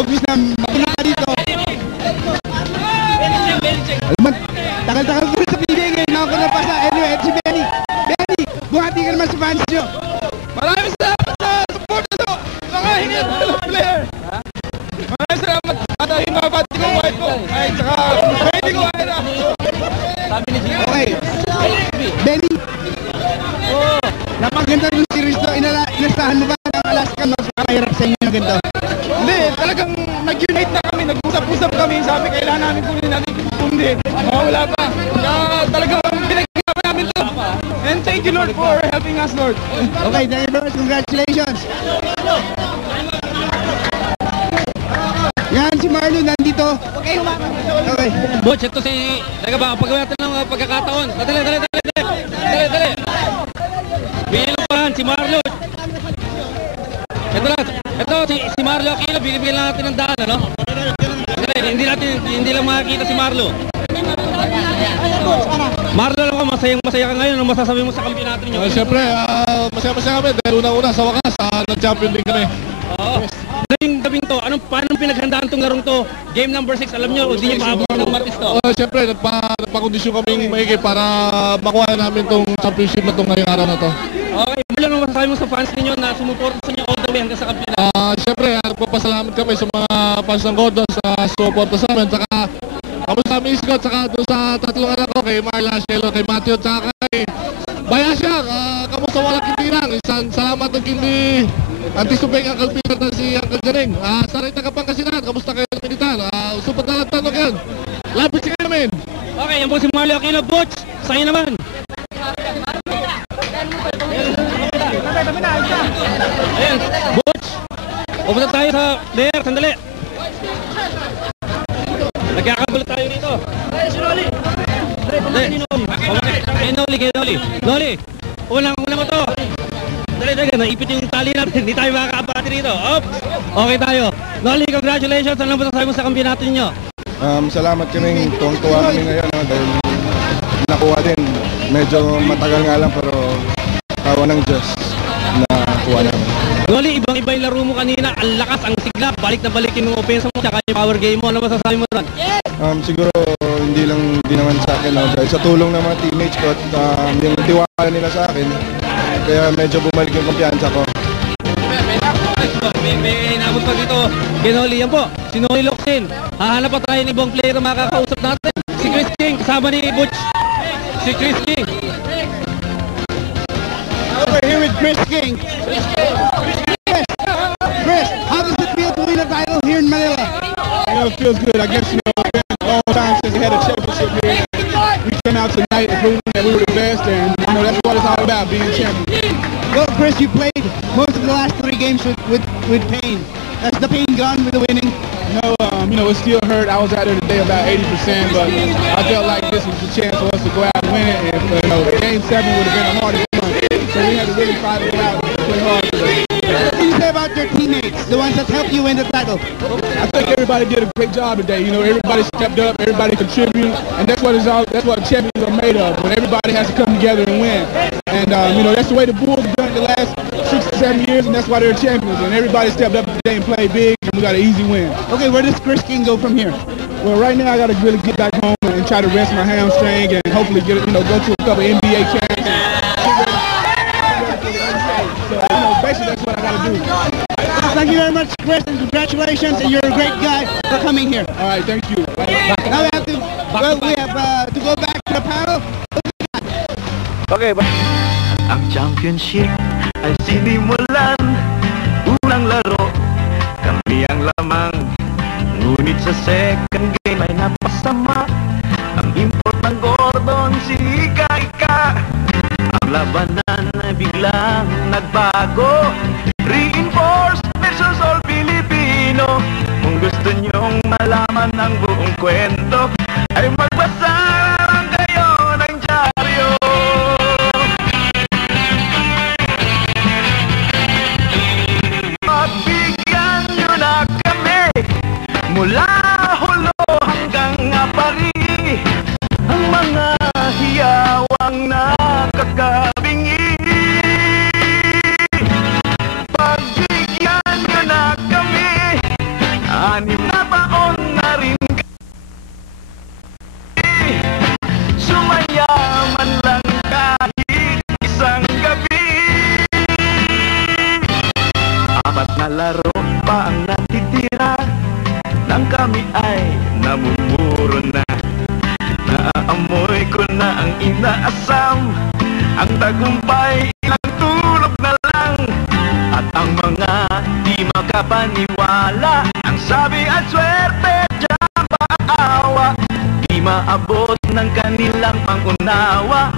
obvious na maganda ka dito. Alam mo, takal-takal ko sa PBA ngayon. Ako na pa sa anyway, si Benny. Benny, buhati ka naman sa fans nyo. Maraming salamat sa support sa mga hinit ng player. Maraming salamat at yung mga pati ko, white ko. Ay, tsaka pwede ko ay na. Okay. Benny, napaganda ng series to. Inasahan mo ba ng Alaska mas makahirap sa inyo na ganito? Hindi, talagang nag-unite na kami, nag-usap-usap kami. Sabi, kailangan namin kunin natin kundi. Wala pa. Kaya talagang pinag-igapan namin to. And thank you, Lord, for helping us, Lord. Okay, thank you very much. Congratulations. Yan, si Marlon nandito. Okay, okay. Butch, ito si... Teka ba, pagawin natin ng pagkakataon. Dali. Bigyan lang pahan, si Marlon. Ito lang, ito si Marlo Aquino, binibigyan lang natin ng daan, ano? Hindi lang makakita si Marlo. Marlo, alam ko, masaya ka ngayon. Ano masasabi mo sa kampiyonato niyo? Siyempre, masaya kami dahil unang-una sa wakas, nag-champion din kami. Oo. Yung gabing to, paano pinaghandaan tong larong to? Game number 6, alam nyo, hindi nyo paabot ng Martis to? Siyempre, nagpa-kondisyon kaming maigi para makuha namin tong championship na to ngayong araw na to. Okay, mula nung masasabi mo sa fans ninyo na sumuporta sa inyo all the way hanggang sa kampiyonato? Siyempre, nagpapasalamat kami sa mga fans ng Gordon sa sumuporta sa amin. Saka, kamo sa aming Scott, saka doon sa tatlong anak ko, kay Marla, Shelo, kay Matthew, saka kay Bayasya, kamo sa walang kintirang. Isang salamat ng kindi antisupeng Uncle Peter na si Uncle Jaring. Sa rin Pangasinan, kamusta kayo ng militar? Supot na lang tanong yan. Lapit si namin. Okay, yan po si Marlo Aquino. Butch, sa'yo naman. Ayan, Butch. Pupunta tayo sa player, sandali. Nagkakagulo tayo dito. Noli. Unang mo to. Dali, naipit yung tali natin. Hindi tayo makakaabati rito. Oops. Okay tayo. Noli, congratulations. Ano ba sasabi mo sa kampiyonato ninyo? Salamat kami. Tuwang-tuwa kami ngayon. Dahil nakuha din. Medyo matagal nga lang pero tawa ng Diyos na kuha namin. Noli, ibang-iba yung laro mo kanina. Ang lakas, ang sigla. Balik na balik yung opensa mo. Tsaka yung power game mo. Ano masasabi mo ron? Siguro hindi naman sa akin. Dahil sa tulong ng mga teammates ko at yung tiwala nila sa akin. Kaya medyo bumalik yung kumpiyansa ko. May inabot pa dito. Ginoli, yan po. Si Noli Locsin. Hahanap pa tayo ng ibang player na makakausap natin. Si Chris King, kasama ni Butch. Si Chris King. We're here with Chris King. Chris, how does it feel to win a title here in Manila? It feels good. I guess, it's been a long time since we had a championship here. We came out tonight and proving that we were the best, and that's what it's all about, being champions. Well, Chris, you played most of the last 3 games with pain. Has the pain gone with the winning? No, it still hurt. I was out there today about 80%, but I felt like this was the chance for us to go out and win it. And Game 7 would have been a harder one, so we had to really fight it out and play hard today. What do you say about your teammates, the ones that helped you win the title? I think everybody did a great job today. Everybody stepped up, everybody contributed, and that's what champions are made of. When everybody has to come together and win. And that's the way the Bulls have done it the last 6 to 7 years, and that's why they're champions. And everybody stepped up today and played big, and we got an easy win. Okay, where does Chris King go from here? Well, right now I got to really get back home and try to rest my hamstring and hopefully go to a couple NBA camps. So, basically that's what I got to do. Thank you very much, Chris, and congratulations, and you're a great guy for coming here. All right, thank you. Now we have to go back to the panel. Okay, ang championship ay sinimulan. Unang laro, kami ang lamang. Ngunit sa second game ay napasama. Ang import ng Gordon, si Ika. Ang labanan ay biglang nagbago. Reinforced versus all Filipino. Kung gusto nyong malaman ang buong kwento, ay magbasa lang kayo ng dyaryo. At bigyan nyo na kami mula hulo mga laro pa ang natitira nang kami ay namumuro na. Naaamoy ko na ang inaasam, ang tagumpay ilang tulog na lang. At ang mga di makapaniwala, ang sabi at swerte dyan pa ang awa. Di maabot ng kanilang pangunawa,